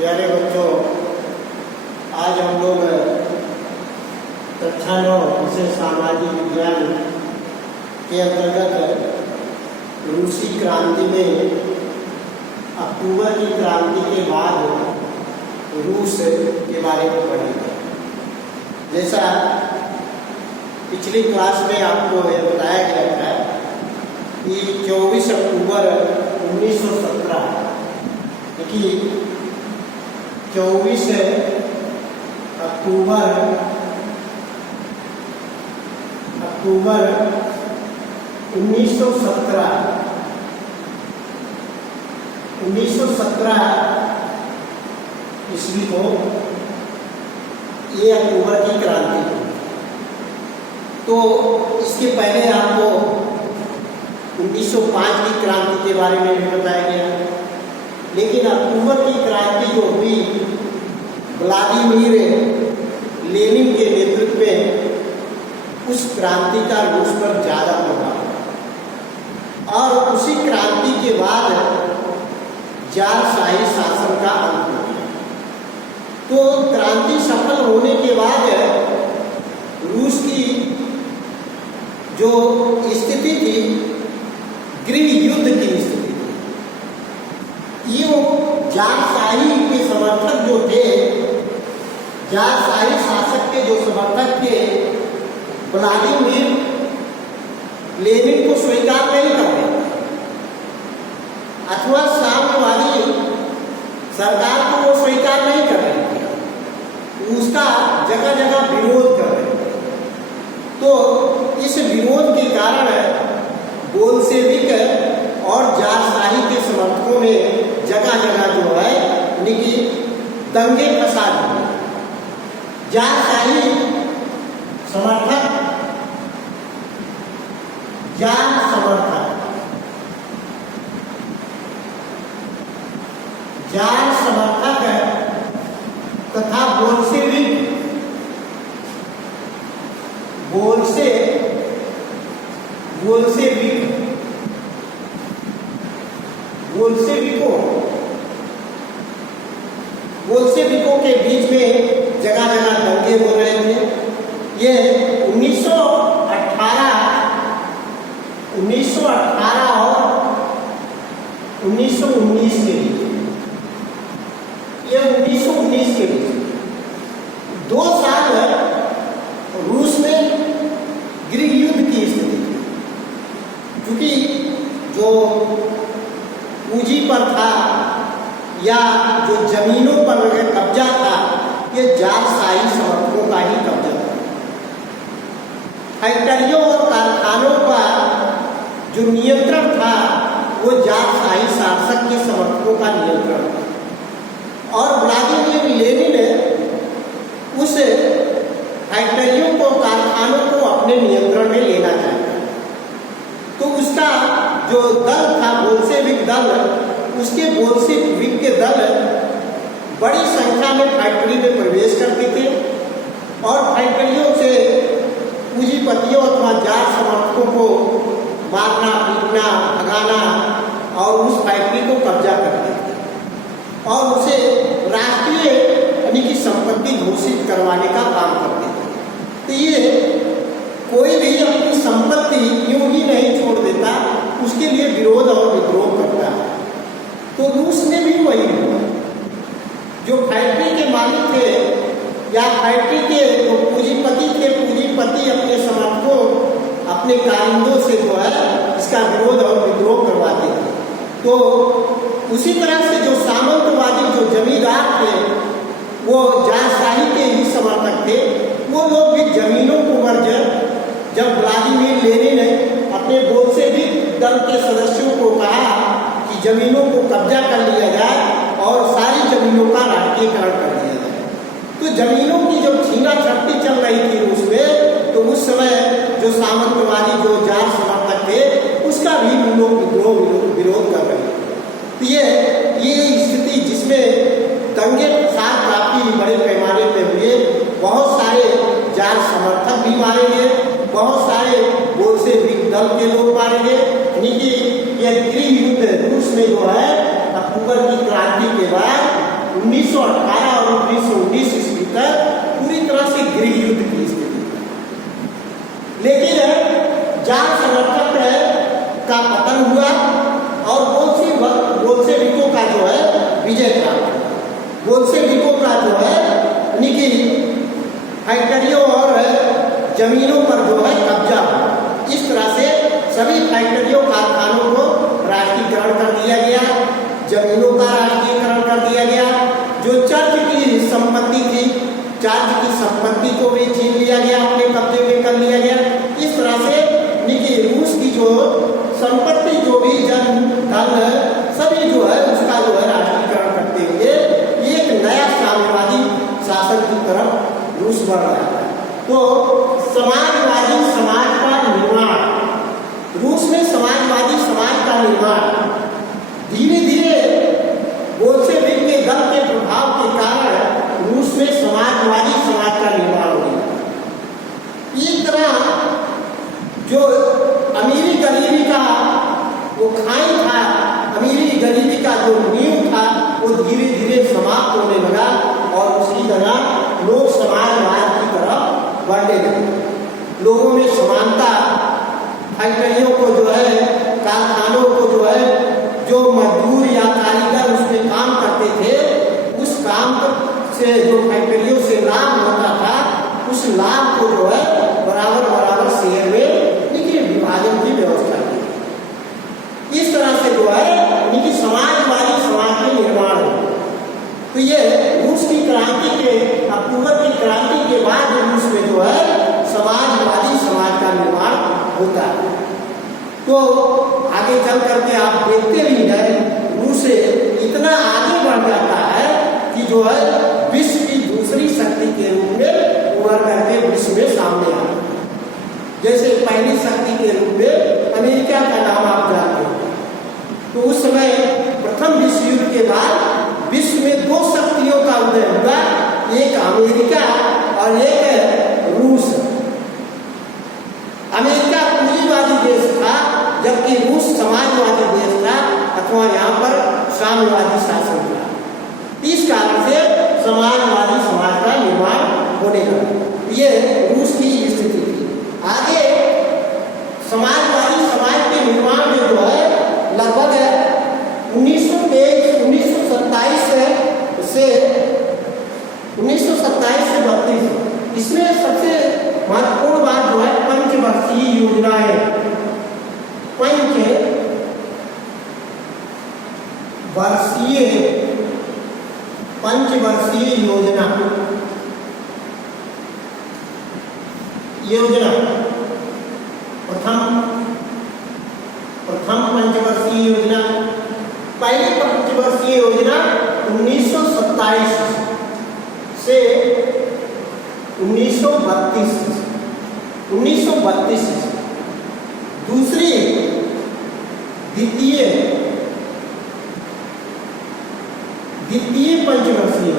प्यारे बच्चों, आज हम लोग कक्षा 9 विषय सामाजिक विज्ञान के अंतर्गत रूसी क्रांति में अक्टूबर की क्रांति के बाद रूस के बारे में पढ़ेंगे। जैसा पिछली क्लास में आपको यह बताया गया था कि 24 अक्टूबर 1917 कि 24 अक्टूबर 1917 ईस्वी को ये अक्टूबर की क्रांति थी। तो इसके पहले आपको 1905 की क्रांति के बारे में भी बताया गया, लेकिन अक्टूबर की क्रांति जो हुई व्लादिमीर लेनिन के नेतृत्व में, उस क्रांति का रूस पर ज़्यादा प्रभाव पड़ा और उसी क्रांति के बाद जारशाही शासन का अंत हो गया। तो क्रांति सफल होने के बाद रूस की जो स्थिति थी, गृह युद्ध की स्थिति थी। ये जारशाही के समर्थक जो थे, जारशाही शासक के जो समर्थक थे, व्लादिमीर लेनिन को स्वीकार नहीं कर रहे अथवा साम्यवादी सरकार को वो स्वीकार नहीं कर रहे थे, उसका जगह जगह विरोध कर रहे थे। तो इस विरोध के कारण बोल्शेविक और जारशाही के समर्थकों ने जगह जगह जो है उनकी दंगे फसाद हुए। जारशाही समर्थक जार समर्थक तथा बोल्शेविकों के बीच में जगह जगह दंगे हो रहे थे। ये 1918 और 1919 के बीच, ये 1919 के बीच 2 साल रूस में गृह युद्ध की स्थिति थी, क्योंकि जो पूंजी पर था या जो जमीनों पर कब्जा था, ये जारशाही समर्थकों का ही कब्जा था। फैक्ट्रियों और कारखानों पर जो नियंत्रण था, वो जारशाही शासक के समर्थकों का नियंत्रण था और व्लादिमीर लेनिन उस फैक्ट्रियों को, कारखानों को अपने नियंत्रण में लेना चाहता। तो उसका जो दल था, बोल्शेविक दल, उसके बोल्शेविक के दल बड़ी संख्या में फैक्ट्री में प्रवेश करते थे और फैक्ट्रियों से पूंजीपतियों अथवा जार समर्थकों को मारना, पीटना, भगाना और उस फैक्ट्री को कब्जा करते थे और उसे राष्ट्रीय यानी कि संपत्ति घोषित करवाने का काम करते थे। तो ये कोई भी अपनी संपत्ति यूं ही नहीं छोड़ देता, उसके लिए विरोध और विद्रोह करता है। तो रूस में भी वही हुआ। जो फैक्ट्री के मालिक थे या फैक्ट्री के जो पूंजीपति थे, पूंजीपति अपने समर्थकों, अपने कारिंदों से जो है इसका विरोध और विद्रोह करवाते थे। तो उसी तरह से जो सामंतवादी जो जमींदार थे, वो जारशाही के ही समर्थक थे, वो लोग भी जमीनों को जब व्लादिमीर लेनिन ने अपने बोल्शेविक दल के सदस्यों को कहा कि जमीनों को कब्जा कर लिया जाए और सारी जमीनों का राष्ट्रीयकरण कर दिया जाए, तो जमीनों की जब छीना झपटी चल रही थी उसमें, तो उस समय जो सामंतवादी जो जार समर्थक थे, उसका भी लोग विरोध कर रहे थे। तो ये स्थिति जिसमें दंगे फसाद काफी बड़े पैमाने पर हुए, बहुत सारे जार समर्थक भी मारे गए, बहुत सारे बोल्शेविक दल के लोग मारे गए। यानी कि यह गृह युद्ध रूस में जो है अक्टूबर की क्रांति के बाद 1918 और 1919 ईस्वी तक पूरी तरह से गृह युद्ध की स्थिति। लेकिन जाट संगठन का पतन हुआ और बोल्शेविकों का जो है विजय प्राप्त हुआ। बोल्शेविकों का जो है निकी फैक्ट्रियों और जमीनों पर जो है कब्जा हुआ। इस तरह से सभी फैक्ट्रियों कारखानों को राष्ट्रीयकरण कर दिया गया, जमीनों का राष्ट्रीयकरण कर दिया गया। जो चर्च की संपत्ति थी, चर्च की संपत्ति को भी छीन लिया गया, अपने कब्जे में कर लिया गया। इस तरह से निकी रूस की जो संपत्ति, जो भी जन धन, सभी जो है उसका जो है राष्ट्रीयकरण करते हुए एक नया साम्यवादी शासन की तरफ रूस बढ़ रहा है। तो समाजवादी समाज का निर्माण, रूस में समाजवादी समाज का निर्माण धीरे धीरे बोल्शेविक के दल के प्रभाव के कारण रूस में समाजवादी समाज का निर्माण हो गया। इस तरह जो अमीरी गरीबी का वो खाई था, अमीरी गरीबी का जो नींव था, वो धीरे धीरे समाप्त होने लगा और उसी तरह लोग समाजवाद की तरफ बढ़ने लगे। लोगों में समानता, फैक्ट्रियों को जो है, कारखानों को जो है, जो मजदूर या कारीगर उसमें काम करते थे, उस काम से जो फैक्ट्रियों से लाभ होता था, उस लाभ को जो है बराबर बराबर शेयर में देखिए विभाजन की व्यवस्था की। इस तरह से जो है इनकी समाजवादी समाज के निर्माण हो। तो ये रूस की क्रांति के, अक्टूबर की क्रांति के बाद रूस में जो है समाजवादी समाज का निर्माण होता है। तो आगे चल करके आप देखते भी हैं, रूस इतना आगे बढ़ जाता है कि जो है विश्व की दूसरी शक्ति के रूप में उभर करके विश्व में सामने आता है। जैसे पहली शक्ति के रूप में अमेरिका का नाम आप जानते हैं। तो उस समय प्रथम विश्व युद्ध के बाद विश्व में दो शक्तियों का उदय हुआ, एक अमेरिका और एक रूस। अमेरिका पूंजीवादी देश था, जबकि रूस समाजवादी देश था, अथवा यहाँ पर साम्यवादी शासन था। इस कारण से समाजवादी समाज का निर्माण होने लगा। ये रूस की स्थिति थी। आगे समाजवादी समाज के निर्माण में जो है लगभग 1927 से 32, इसमें सबसे महत्वपूर्ण बात जो है पंचवर्षीय योजनाएं, पंचवर्षीय योजना प्रथम पंचवर्षीय योजना, पहली पंचवर्षीय योजना 1927 से 1932। दूसरी द्वितीय पंचवर्षीय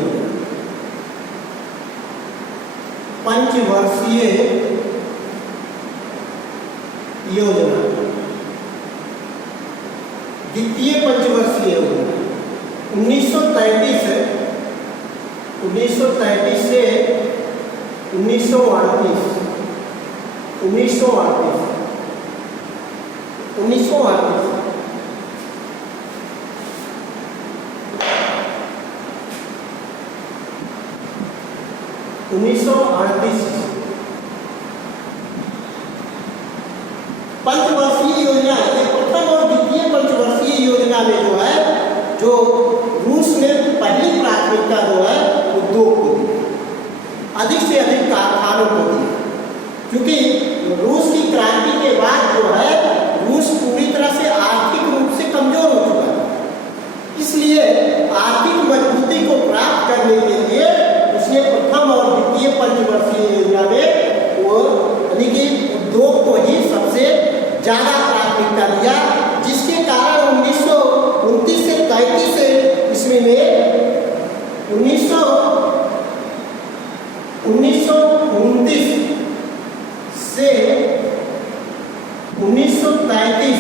योजना, द्वितीय पंचवर्षीय योजना 1933 से 1938। 1938 पंचवर्षीय योजना है। प्रथम और द्वितीय पंचवर्षीय योजना में जो है, जो रूस में पहली प्राथमिकता जो है उद्योग को दी, अधिक से अधिक कारखानों को दी। क्योंकि रूस की क्रांति के बाद जो है रूस पूरी तरह से आर्थिक रूप से कमजोर हो चुका है। इसलिए आर्थिक मजबूती को प्राप्त करने के लिए उसने प्रथम और द्वितीय पंचवर्षीय योजना में वो उद्योग को ही सबसे ज्यादा प्राथमिकता दिया, जिसके कारण 1929 से 33 ईस्वी में 1929 से 1933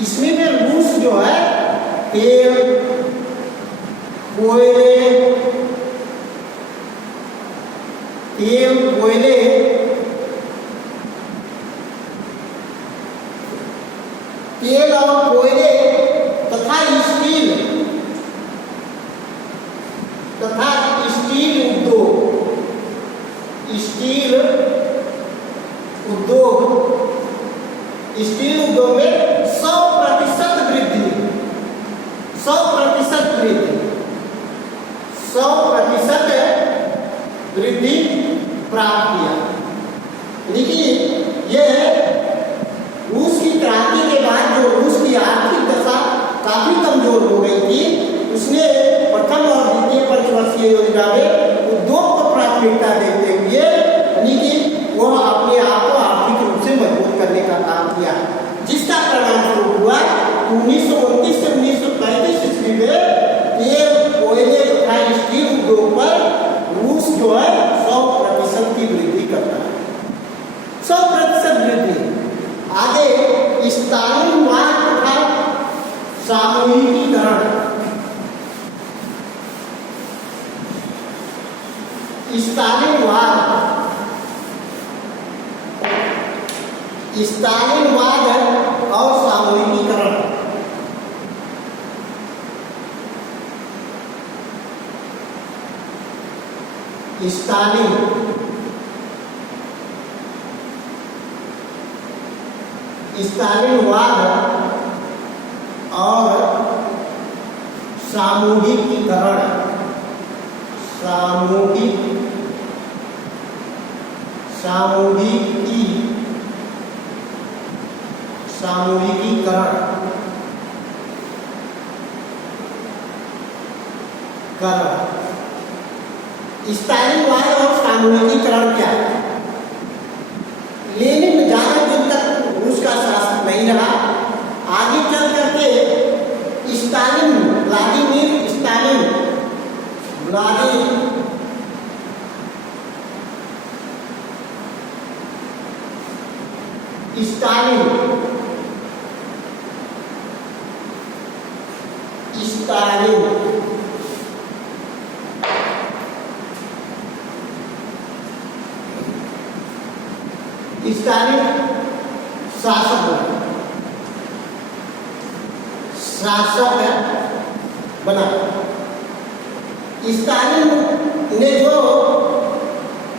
ईस्वी में रूस जो है तेल, कोयले, तेल, कोयले, तेल और कोयले तथा स्टील उद्योग, स्टील उद्योग में 100% वृद्धि, 100% वृद्धि प्राप्त किया। देखिए यह रूस की क्रांति के बाद जो रूस की आर्थिक दशा काफी कमजोर हो गई थी, उसने प्रथम और द्वितीय पंचवर्षीय योजना में उद्योग को प्राथमिकता देते हुए यानी कि वह अपने आप को आर्थिक रूप से मजबूत करने का काम किया, जिसका परिणाम स्वरूप हुआ 1929 से 1935 ईस्वी में तेल, कोयले तथा स्टील उद्योग पर रूस जो है 100% की वृद्धि करता है, 100% वृद्धि। आगे स्टालिनवाद तथा सामूहिकीकरण, स्टालिनवाद और सामूहिकीकरण। स्टालिनवाद और सामूहिकीकरण, सामूहिकीकरण स्टालिनवाद और सामूहिकीकरण क्या है? लेनिन ज्यादा दिन तक रूस का शासक नहीं रहा। आगे चल करके व्लादिमीर स्टालिन शासक बना। स्टालिन ने जो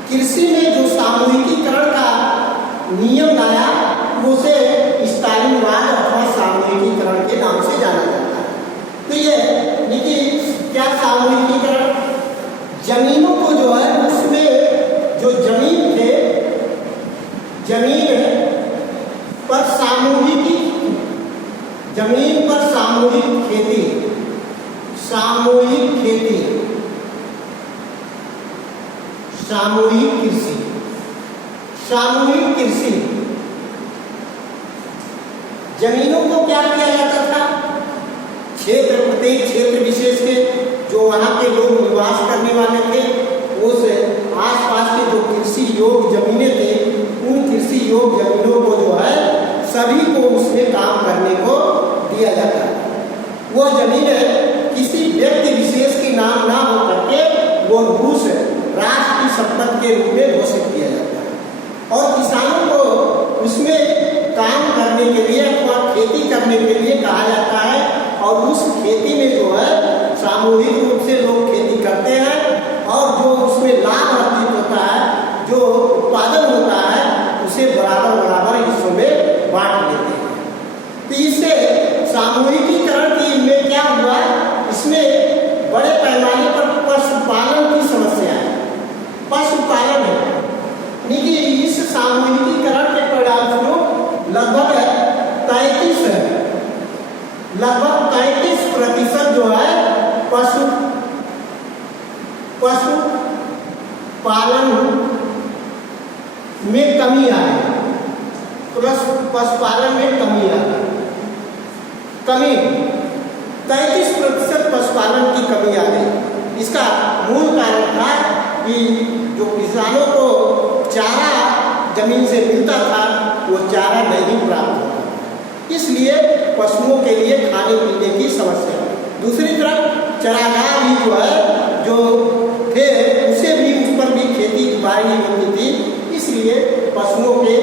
कृषि में जो सामूहिकीकरण का नियम लाया, उसे स्टालिनवाद अथवा सामूहिकीकरण के नाम से जाना जाता है। तो ये देखिए क्या सामूहिकीकरण, जमीनों को जो है उसमें जो जमीन पर सामूहिक खेती, सामूहिक कृषि, जमीनों को क्या किया जाता था? प्रत्येक क्षेत्र विशेष के जो वहाँ के लोग निवास करने वाले थे, उस आसपास के जो कृषि योग्य जमीनें थे, उन कृषि योग्य जमीनों को जो है सभी को उसमें काम करने को दिया जाता है। वो जमीन किसी व्यक्ति विशेष के नाम ना हो करके वो रूस राष्ट्र की संपत्ति के रूप में घोषित किया जाता है और किसानों को उसमें काम करने के लिए अथवा खेती करने के लिए कहा जाता है। और उस खेती में जो है सामूहिक रूप से लोग खेती करते हैं और जो उसमें लाभ अर्जित होता है, जो उत्पादन होता है, उसे बराबर हिस्सों में बांट देते हैं। तो इससे सामूहिकीकरण में क्या हुआ, इसमें बड़े पैमाने पर पशुपालन की समस्या है। पशुपालन है इस सामूहिकीकरण के परिणामस्वरूप लगभग 33% जो है पशुपालन में कमी आई। पशुपालन में कमी आई, 33% पशुपालन की कमी आ गई। इसका मूल कारण था कि जो किसानों को चारा जमीन से मिलता था, वो चारा नहीं प्राप्त होता, इसलिए पशुओं के लिए खाने पीने की समस्या। दूसरी तरफ चारागाह भी जो है जो थे उसे भी उस पर भी खेती बाड़ी होती थी, इसलिए पशुओं के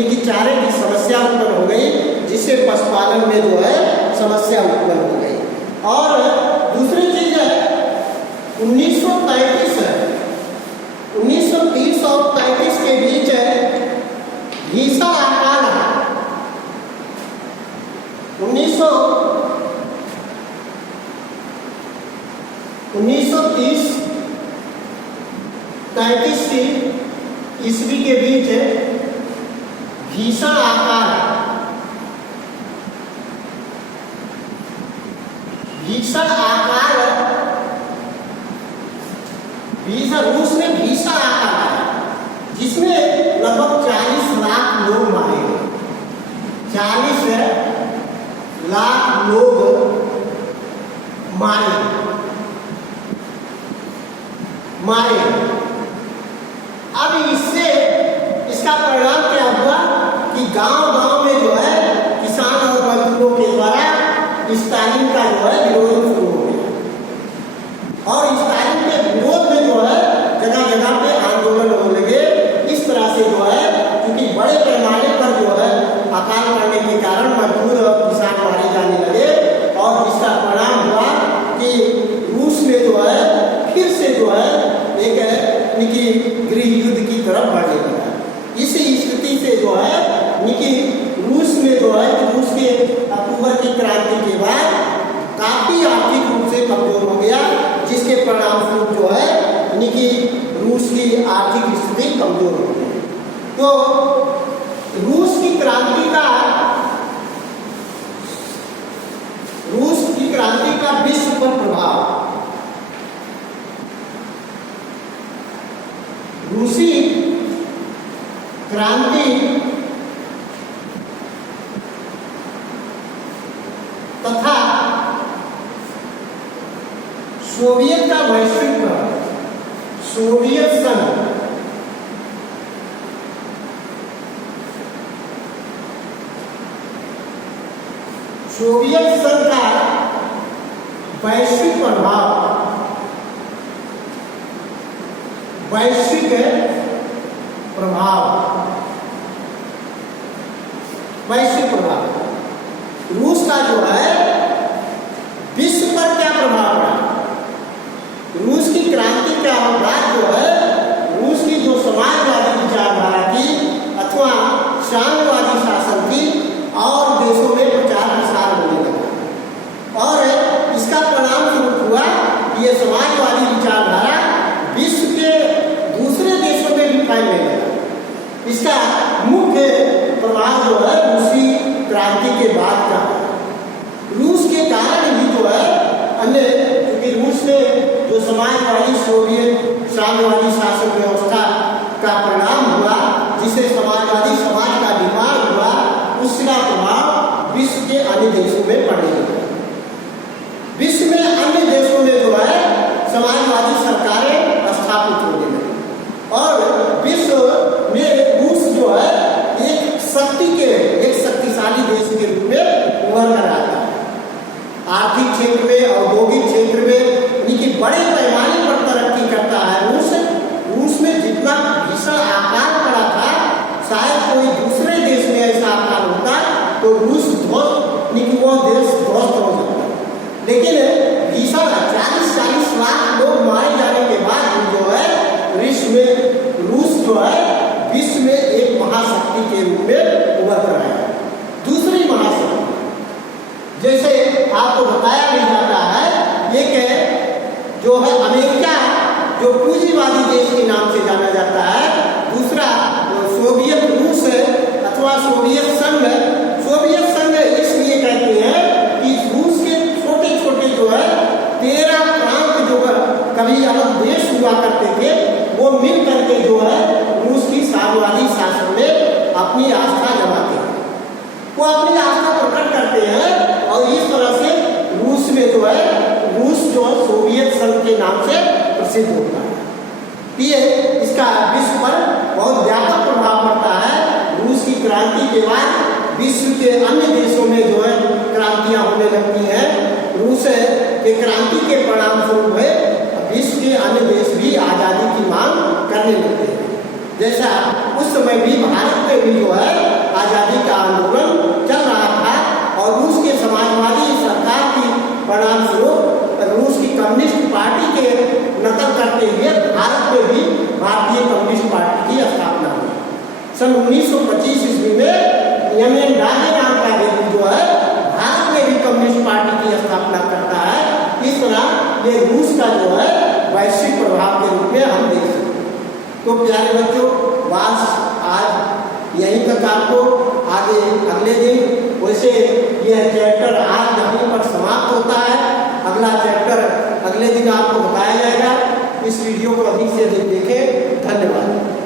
यानी कि चारे की समस्या उत्पन्न हो गई, जिससे पशुपालन में जो है समस्या उत्पन्न हो गई। और दूसरी चीज है 1935 है, 1930 और 35 के बीच भीषण अकाल 1930-35 की ईस्वी के बीच भीषण आकार रूस में भीषण आकार है, जिसमें लगभग 40 लाख लोग मारे गए, 40 लाख लोग मारे। अब इसका परिणाम क्या हुआ कि गांव-गांव में जो है किसान और मजदूरों के द्वारा स्टालिन का जो है विरोध शुरू हो गया, और स्टालिन के विरोध में जो है जगह जगह पे आंदोलन होने लगे। इस तरह से जो है क्योंकि बड़े पैमाने पर जो है अकाल पड़ने के कारण मजदूर और किसान मारे जाने लगे, और जिसका परिणाम हुआ कि रूस में जो है फिर से जो है एक गृह युद्ध की तरफ बढ़ने लगा। इस स्थिति से जो है रूस में जो है रूस के अक्टूबर की क्रांति के बाद काफी आर्थिक रूप से कमजोर हो गया, जिसके परिणाम स्वरूप जो है रूस की आर्थिक स्थिति कमजोर हो गई। तो रूस की क्रांति का विश्व पर प्रभाव, रूसी क्रांति तथा सोवियत का वैश्विक प्रभाव, सोवियत संघ का वैश्विक प्रभाव, रूस का जो है विश्व पर क्या प्रभाव पड़ा। रूस की क्रांति के बाद जो है रूस की जो समाजवादी विचारधारा थी अथवा साम्यवादी शासन थी और देशों में प्रचार प्रसार होने लगा, और इसका परिणाम स्वरूप हुआ कि ये समाजवादी विचारधारा विश्व के दूसरे देशों में भी फैलने लगा। इसका मुख्य प्रभाव जो है रूसी क्रांति के बाद का, रूस के कारण भी जो है अन्य, क्योंकि रूस में जो समाजवादी सोवियत साम्यवादी शासन व्यवस्था का परिणाम हुआ, जिसे समाजवादी समाज का निर्माण हुआ, उसका प्रभाव विश्व के अन्य देशों में पड़ने लगा। विश्व में अन्य देशों में जो है समाजवादी सरकारें स्थापित होने लगी, और विश्व में रूस जो है एक शक्तिशाली देश के रूप में उभर कर आता है। आर्थिक क्षेत्र में, औद्योगिक क्षेत्र में बड़े पैमाने पर तरक्की करता है। रूस में जितना भीषण आकार पड़ा था, शायद कोई दूसरे देश में ऐसा आकार होता तो रूस वो देश ध्वस्त हो सकता, लेकिन भीषण 40 लाख लोग मारे जाने के बाद जो है रूस जो है विश्व में एक महाशक्ति के रूप में उभर कर आया। दूसरी महाशक्ति, जैसे आपको बताया भी जाता है, एक जो है अमेरिका, जो पूंजीवादी देश के नाम से जाना जाता है। दूसरा सोवियत रूस अथवा सोवियत संघ इसलिए कहते हैं कि रूस के छोटे छोटे जो है 13 प्रांत जो कभी अलग देश हुआ करते थे, वो मिल करके जो है रूस की साम्यवादी शासन में अपनी आस्था जमाते हैं, वो अपनी आस्था प्रकट करते हैं, और इस तरह से रूस में जो है सोवियत संघ के नाम से प्रसिद्ध होता है। ये इसका विश्व पर बहुत व्यापक प्रभाव पड़ता है। रूस की क्रांति के बाद विश्व के अन्य देशों में जो है क्रांतियां होने लगती हैं। रूस कि क्रांति के परिणाम स्वरूप है विश्व के अन्य देश भी आज़ादी की मांग करने लगे हैं। जैसा उस समय भी भारत में भी जो है आज़ादी का आंदोलन चल रहा था और रूस के समाजवादी सरकार की परिणाम स्वरूप रूस की कम्युनिस्ट पार्टी के नकल करते हुए भारत में भी भारतीय कम्युनिस्ट पार्टी की स्थापना हुई। सन 1925 ईस्वी में एम.एन. राजे नाम का व्यक्ति जो है भारत में भी कम्युनिस्ट पार्टी की स्थापना करता है। इस तरह ये रूस का जो है वैश्विक प्रभाव के रूप में हम देख सकते हैं। तो प्यारे बच्चों, बस आज यहीं तक आपको, आगे अगले दिन वैसे यह चैप्टर आज यहीं पर समाप्त होता है। अगला चैप्टर अगले दिन आपको बताया जाएगा। इस वीडियो को अधिक से अधिक देखें। धन्यवाद।